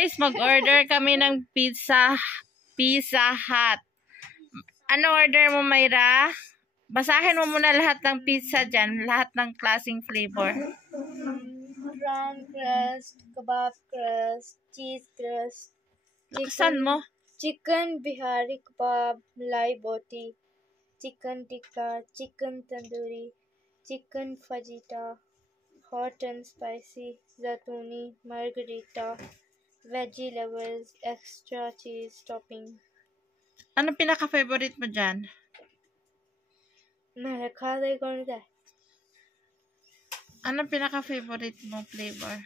guys, mag-order kami ng Pizza Hut. Ano order mo, Mayra? Basahin mo muna lahat ng pizza dyan. Lahat ng klaseng flavor. Prawn crust, kebab crust, cheese crust, Lakasan mo. chicken bihari kebab, malai boti, chicken tikka, chicken tandoori, chicken fajita, hot and spicy, zatuni, margarita, veggie lovers, extra cheese topping. Anong pinaka-favorite mo dyan? Nakakala ko na dahil. Anong pinaka-favorite mo flavor?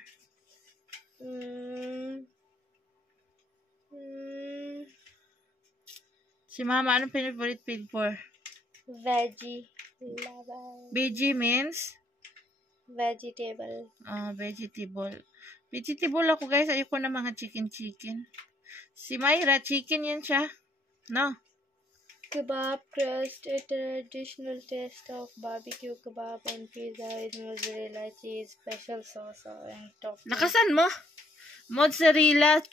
Si Mama, anong favorite flavor? Veggie lover. Veggie means? Vegetable. Vegetable. Vegetable ako, guys. Ayoko na mga chicken. Si Mayra, chicken yan siya. No? Kebab crust, a traditional taste of barbecue kebab and pizza with mozzarella cheese, special sauce and topping. Lakasan mo. Mozzarella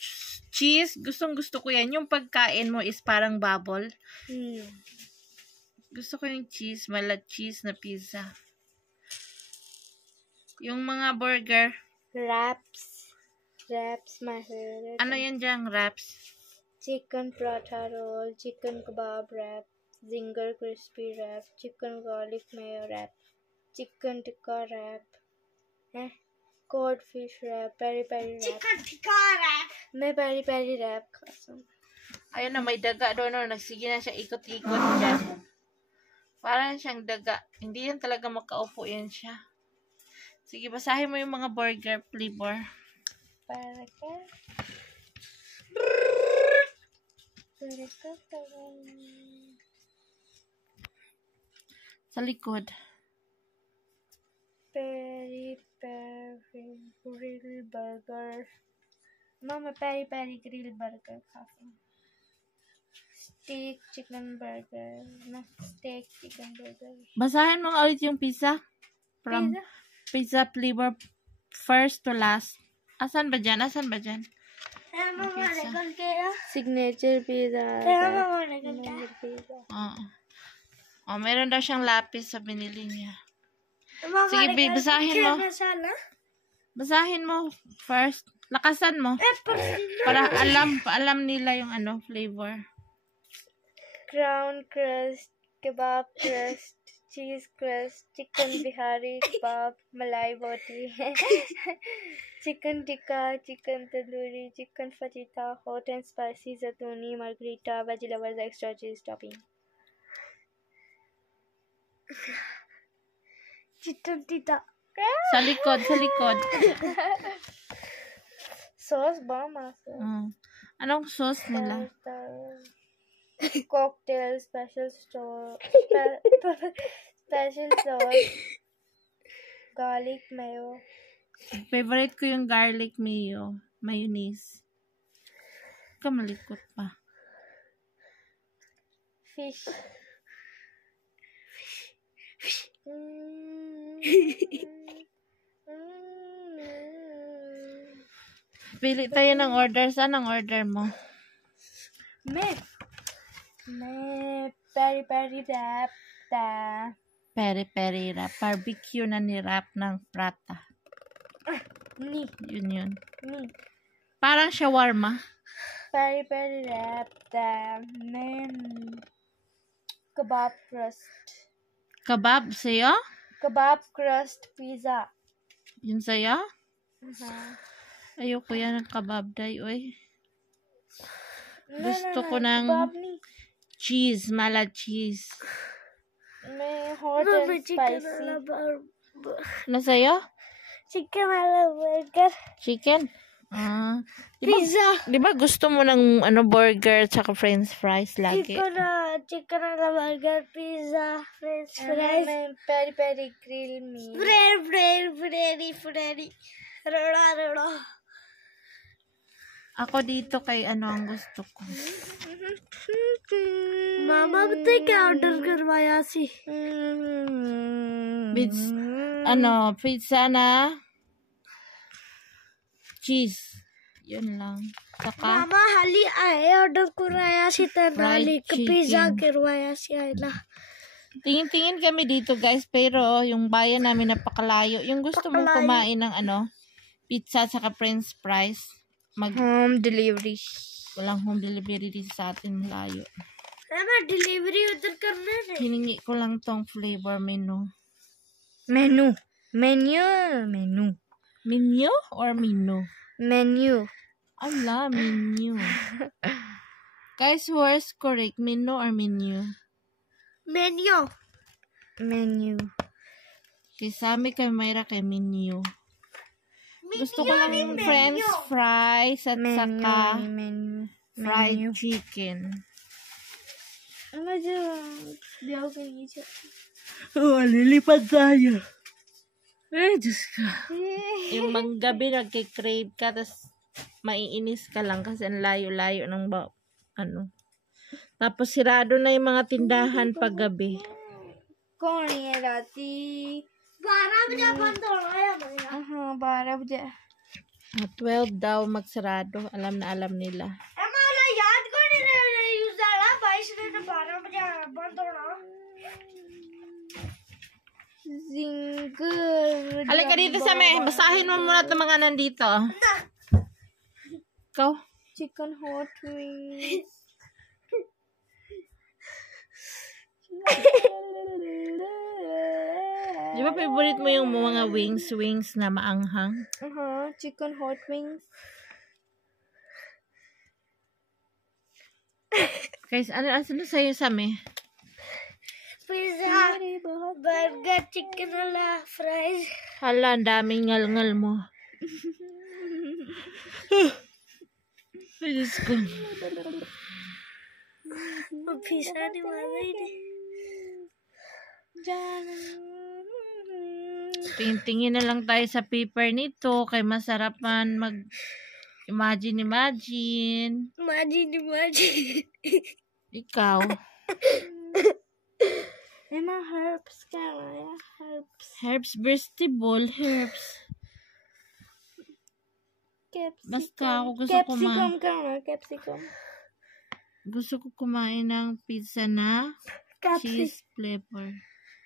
cheese. Gustong-gusto ko yan. Yung pagkain mo is parang bubble. Gusto ko yung cheese. Cheese na pizza. Yung mga burger. Wraps, my favorite. Ano yan dyan, wraps? Chicken paratha roll, chicken kebab wrap, zinger crispy wrap, chicken garlic mayo wrap, chicken tikka wrap, codfish wrap, peri peri wrap. Chicken tikka wrap. May peri peri wrap. Ayun na, may daga doon. No? Nagsige na siya ikot-ikot dyan. Parang siyang daga. Hindi yan talaga makaupo yan siya. Sige, basahin mo yung mga burger flavor. Para ka. Sa likod. Peri peri grill burger. Mama, peri peri grill burger. Steak chicken burger. Steak chicken burger. Basahin mo ulit yung pizza. From pizza flavor first to last. Asan ba dyan? Signature pizza. Meron daw siyang lapis sa binili niya. Sige, basahin mo. Basahin mo first. Lakasan mo. Para alam nila yung flavor. Crown crust, kebab crust, cheese crust, chicken bihari kebab, malai boti, chicken tikka, chicken tandoori, chicken fajita, hot and spicy, zatuni, margarita, veggie lovers, extra cheese topping. Chicken tikka. Sa likod. Sauce ba, Masa? Anong sauce nila? Cocktail, special sauce, garlic mayo. Favorite ko yung garlic mayo, mayonnaise. Kamalikot pa. Fish. Pili tayo ng order. Saan ang order mo? May peri peri wrap. Peri peri wrap. Barbecue na ni-wrap ng prata. Yun. Parang shawarma. Peri peri wrap. Kebab crust. Kebab sa'yo? Kebab crust pizza. Yun sa'yo? Ayoko yan ng kebab day, oy. Gusto ko ng cheese, mala cheese. May hot and spicy. Ano sa'yo? Chicken ala burger. Chicken? Pizza. Di ba gusto mo ng burger tsaka french fries lagi? Chicken ala burger, pizza, french fries. May peri peri grill meat. Freddy. Rola. Ako dito kay ang gusto ko. Mama, bata क्या order करवाया सी? Pizza na cheese. Yun lang. Saka, मामा हाली आए ऑर्डर कराया सी तनाली पिज्जा करवाया सी आयला. Tingin-tingin kami dito guys, pero yung bayan namin napakalayo. Yung gusto mong kumain ng pizza saka french fries, home delivery. Walang home delivery dito sa atin, malayo. Mama, delivery uधर करना है. Hiningi ko lang tong flavor menu. Menu or menu? Menu. Ala, menu. Guys, where's correct? Menu or menu? Menu. Kisame kay Mayra kay menu. Gusto ko lang yung french fries at saka fried chicken. Ano dyan? Di ako kanisa. Lilipad tayo. Diyos ka. Yung manggabi nagkikrave ka, tas maiinis ka lang kasi ang layo-layo ng Tapos sirado na yung mga tindahan pag gabi. कौन है राती 12 बजे बंद हो रहा है हाँ 12 बजे 12 daw magsarado. Alam nila. हमारा याद को नहीं यूज डाला 22 ने 12 बजे बंद होना Zinger. Halika dito sa basahin mo muna itong mga nandito. Ikaw? Chicken hot wings. Di ba favorite mo yung mga wings na maanghang? Chicken hot wings. Guys, ano sa'yo Sami? Pizza, burger, chicken ala, fries. Hala, ang daming ngal-ngal mo. Ay, Diyos ko. Pizza ni mama ini. Tingin na lang tayo sa paper nito kay masarapan imagine. Ikaw. Emma, herbs ka ya, Herbs vegetable, herbs. Basta ako capsicum. Gusto ko kumain ng pizza na cheese flavor.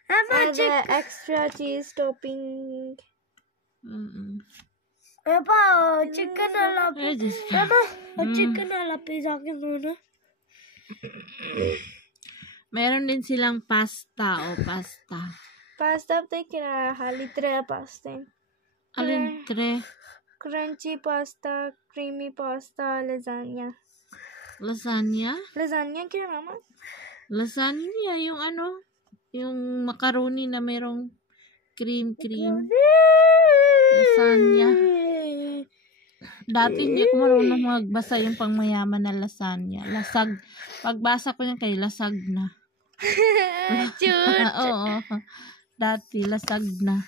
Emma, extra cheese topping. Emma, chicken ala pizza. Emma, chicken ala pizza ke na. Meron din silang pasta. Pasta tayo kinahali 3 pasta. Alin 3? Crunchy pasta, creamy pasta, lasagna. Lasagna kaya mama? Lasagna, yung yung macaroni na merong cream. Lasagna. Dati hindi ako marunong magbasa yung pangmayaman na lasagna. Pagbasa ko yung kay lasag na. Cute. Oo. Dati, lasag na.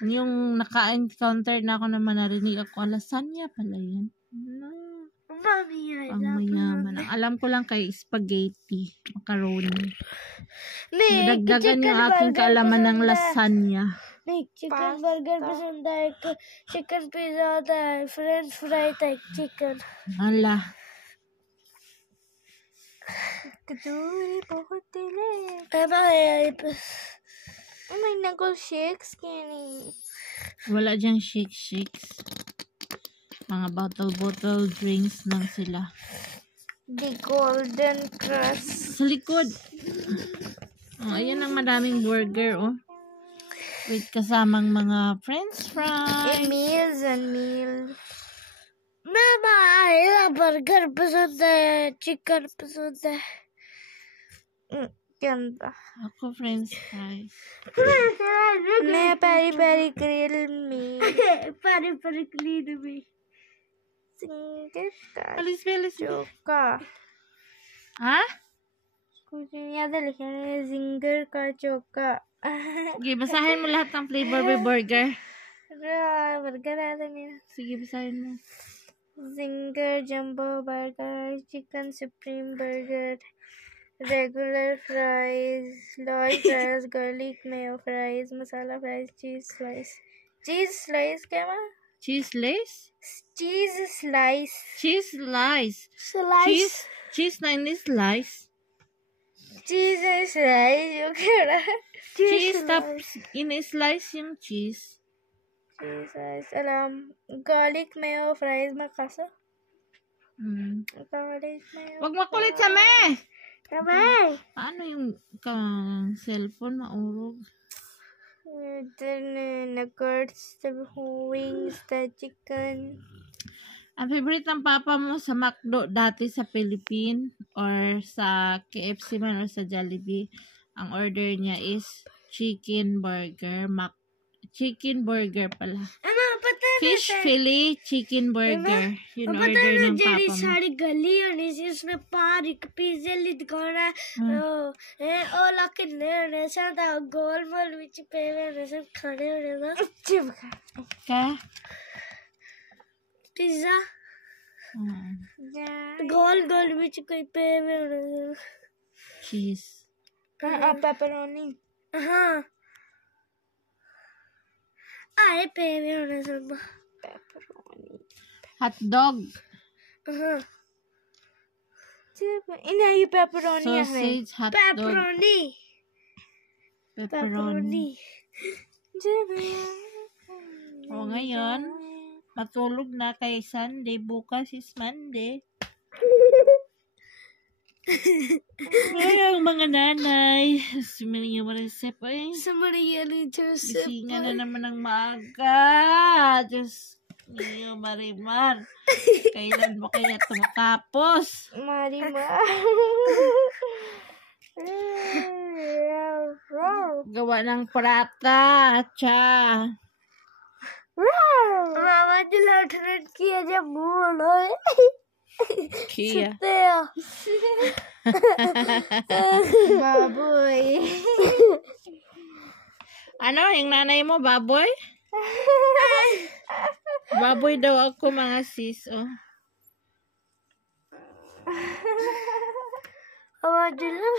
Yung naka-encounter na ako naman narinig ako, lasagna pala yan. Pangmayaman. Ang alam ko lang kay spaghetti, macaroni. Nadagdagan yung aking kaalaman ng lasagna. Chicken burger पसंद है chicken pizza आता है French fry था chicken hala कचौरी बहुत दिले may nagol shakes kini wala dyang shakes mga bottle drinks lang sila. The Golden Crust sa likod ayan ang madaming burger with kasamang mga french fries. Meals. Mama, आएगा burger पसंद है, chicken पसंद है. क्या Ako french fries. मैं peri grill में. peri grill में. Singer का. Alis. चोका. Ha? कुछ याद लिखा है zinger का चोका. Sige, basahin mo lahat ng flavor by burger. Burger ada nih. Sige, basahin mo. Zinger Jumbo Burger, Chicken Supreme Burger, Regular Fries, Large Fries, Garlic Mayo Fries, Masala Fries, Cheese Slice. Cheese Slice क्या माँ? Cheese lace? cheese slice. Cheese slice. Slice. Cheese na ini slice. Cheese slice. Okay. Cheese tapos ini slice yung cheese. Cheese slice. Garlic mayo fries makasa. Garlic mayo. Wag makulit sa me. Kamay. Paano yung cellphone maurog? The nuggets, the wings, the chicken. Ang favorite ng papa mo sa McDo dati sa Philippines or sa KFC man or sa Jollibee, ang order niya is chicken burger. Chicken burger pala. Fish fillet chicken burger. Yun order ng papa mo. सारी गली होनी सी उसने पार एक पिज़्ज़ा ली दुकाना ओ लाके ने होने सादा गोल मोल विच पे होने सब खाने होने ना क्या पिज़्ज़ा गोल गोल विच कोई पे होने cheese पेपरोनी हाँ आए पे होने सब pepperoni hot dog Ini ayo pepperoni sausage hot dog pepperoni. O ngayon matulog na kay Sunday, bukas is Monday. Ngayon mga nanay, sumili yung resep eh. Gisingan na naman ng maaga. Diyos niyo, Marimar. Kailan mo kaya tumatapos? Marimar. Gawa ng prata, cha. Mama dilatred kiya jab bolo. Kia. Baboy. Ano, yung nanay mo, baboy? Baboy daw ako mga sis, oh.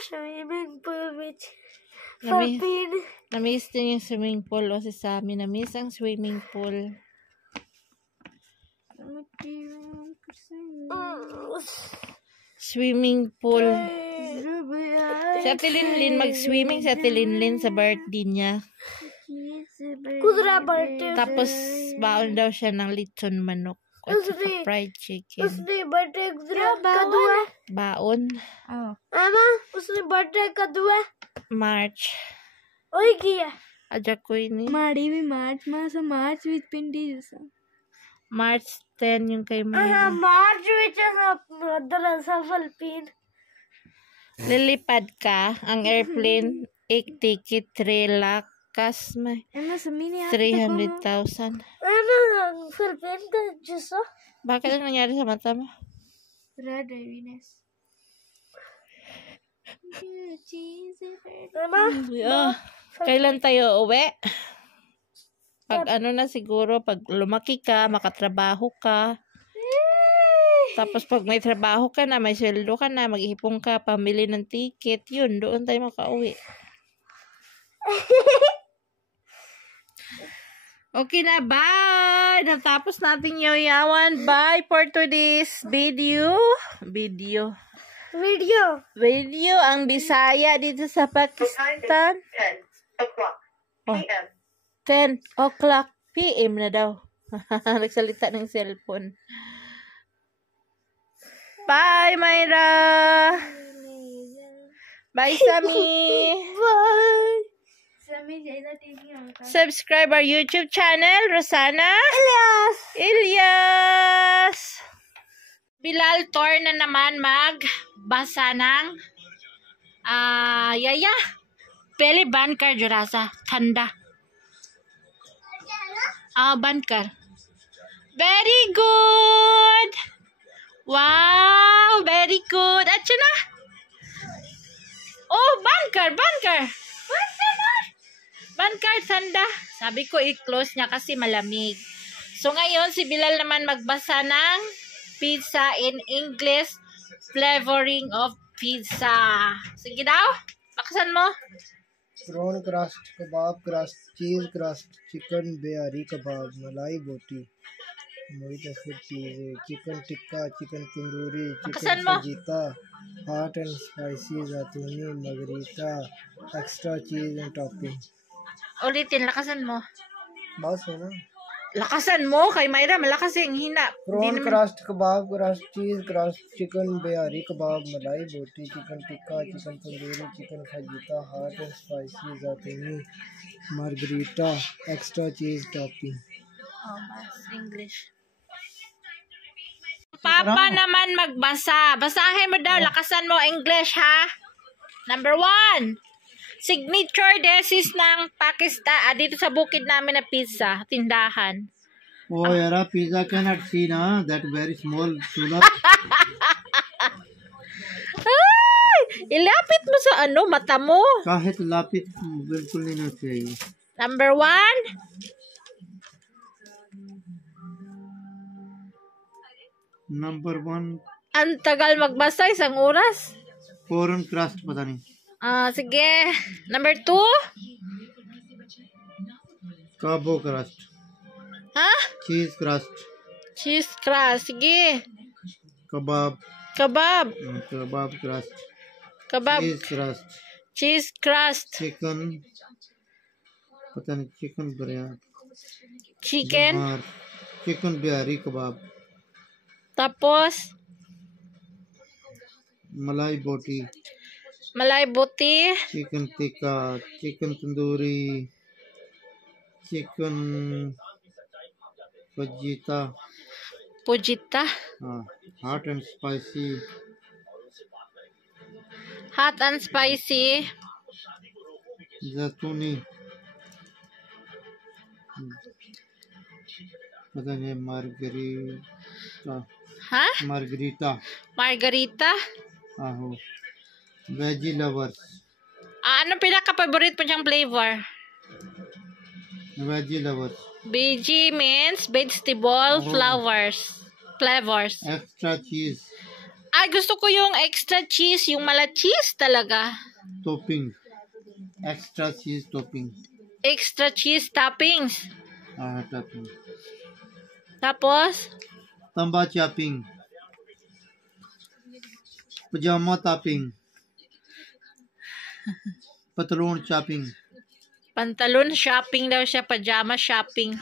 Swimming pool with Philippines. Na-miss din yung swimming pool, o si Sammy. Na-miss ang swimming pool. Swimming pool. Si Ate Linlin mag-swimming si Ate Linlin sa birthday niya. Kudra birthday. Tapos baon daw siya ng lechon manok at saka fried chicken. Usne birthday kudra kadua. Baon. Mama, usne birthday kadua. March. Oy kiya. Aja ko ini. Mari भी March with pindi जैसा. March 10 yung kay Mama. March with sa Philippines. Lilipad ka ang airplane, 8 ticket 3 lakh kas may 300,000. Philippines ka juso? Bakit ang nangyari sa mata mo? Red heaviness. Mama? Kailan tayo uwi? Pag ano na siguro, pag lumaki ka, makatrabaho ka. Tapos pag may trabaho ka na, may sweldo ka na, mag-ipon ka, pamili ng ticket, yun, doon tayo makauwi. Okay na, bye! Natapos natin yaw-yawan. Bye for today's video. Video ang Bisaya dito sa Pakistan. 10 o'clock PM na daw. Nagsalita ng cellphone. Bye, Myra! Bye, Sammy! Bye! Subscribe our YouTube channel, Rosana Ilyas! Bilal Tor na naman magbasa ng yaya pele bankar jurasa thanda bankar. Very good! Wow! Very good! Acha na! Oh, bankar! Bankar, thanda. Sabi ko, i-close niya kasi malamig. So, ngayon, si Bilal naman magbasa ng pizza in English, flavoring of pizza. Sige daw. Bakasan mo. Prawn crust, kebab crust, cheese crust, chicken behari kebab, malai boti, Mohit फिर cheese, chicken tikka, chicken tandoori, Lakasan chicken mo. Fajita, hot and spicy, ज़ैतूनी, margarita, extra cheese and topping. Ulitin, lakasan mo. बस है ना। Lakasan mo kay Myra, malakas yung hina. Prawn crust, kebab crust, cheese crust, chicken Bihari kebab, malai boti, chicken tikka, chicken tandoori, chicken fajita, hot and spicy, ज़ैतूनी, margarita, extra cheese topping. Oh, mas English. Papa naman magbasa. Basahin mo daw. Lakasan mo English, ha? Number 1. Signature dishes ng Pakistan. Dito sa bukid namin na pizza. Tindahan. Oh, yara, pizza cannot see na. That very small chula. Ay! Ilapit mo sa mata mo. Kahit lapit, बिल्कुल नहीं ना चाहिए. Number 1. Number 1, Ang tagal magbasa, 1 oras. foreign crust पता नहीं. Sige. Number 2. Cabo crust, Ha? cheese crust, Cheese crust. Sige. kebab, Kebab. kebab crust, Kebab. cheese crust, Cheese crust. chicken, पता नहीं chicken biryani, Chicken. chicken bihari kebab, Tapos, malai boti, malay buti. chicken tikka, chicken tandoori, chicken fajita, Pujita. hot and spicy, Hot and spicy. ज़ैतूनी, पता नहीं margherita, Ha? Margherita, Margarita. आहो, veggie lovers, Ano pinaka-favorite mo siyang flavor? Veggie lovers, VG means vegetable flavors. Extra cheese, Ay, gusto ko yung extra cheese, yung mala cheese talaga. Topping, extra cheese topping, Extra cheese toppings. Topping, Tapos, तंबा chopping, पजामा topping, पतलून chopping, pantalon shopping daw siya, pajama shopping.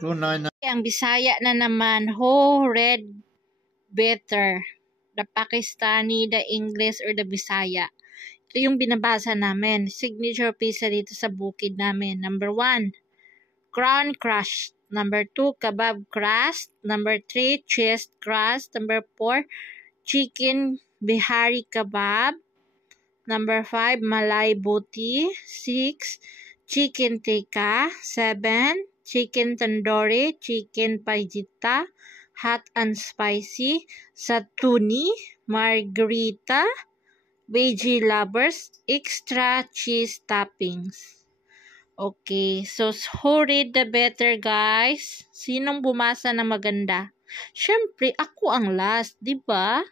299. Ang Bisaya na naman, ho, red, better. The Pakistani, the English, or the Bisaya. Ito yung binabasa namin. Signature pizza dito sa bukid namin. Number 1, crown crust. Number 2, kebab crust. Number 3, cheese crust. Number 4, chicken bihari kebab. Number 5, malai boti. 6, chicken tikka. 7, chicken tandoori, chicken fajita, hot and spicy, satuni, margherita, veggie lovers, extra cheese toppings. Okay, so who read the better, guys? Sinong bumasa na maganda? Syempre, ako ang last, di ba?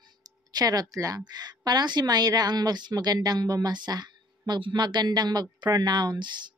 Charot lang. Parang si Myra ang mas magandang bumasa. Magandang mag-pronounce.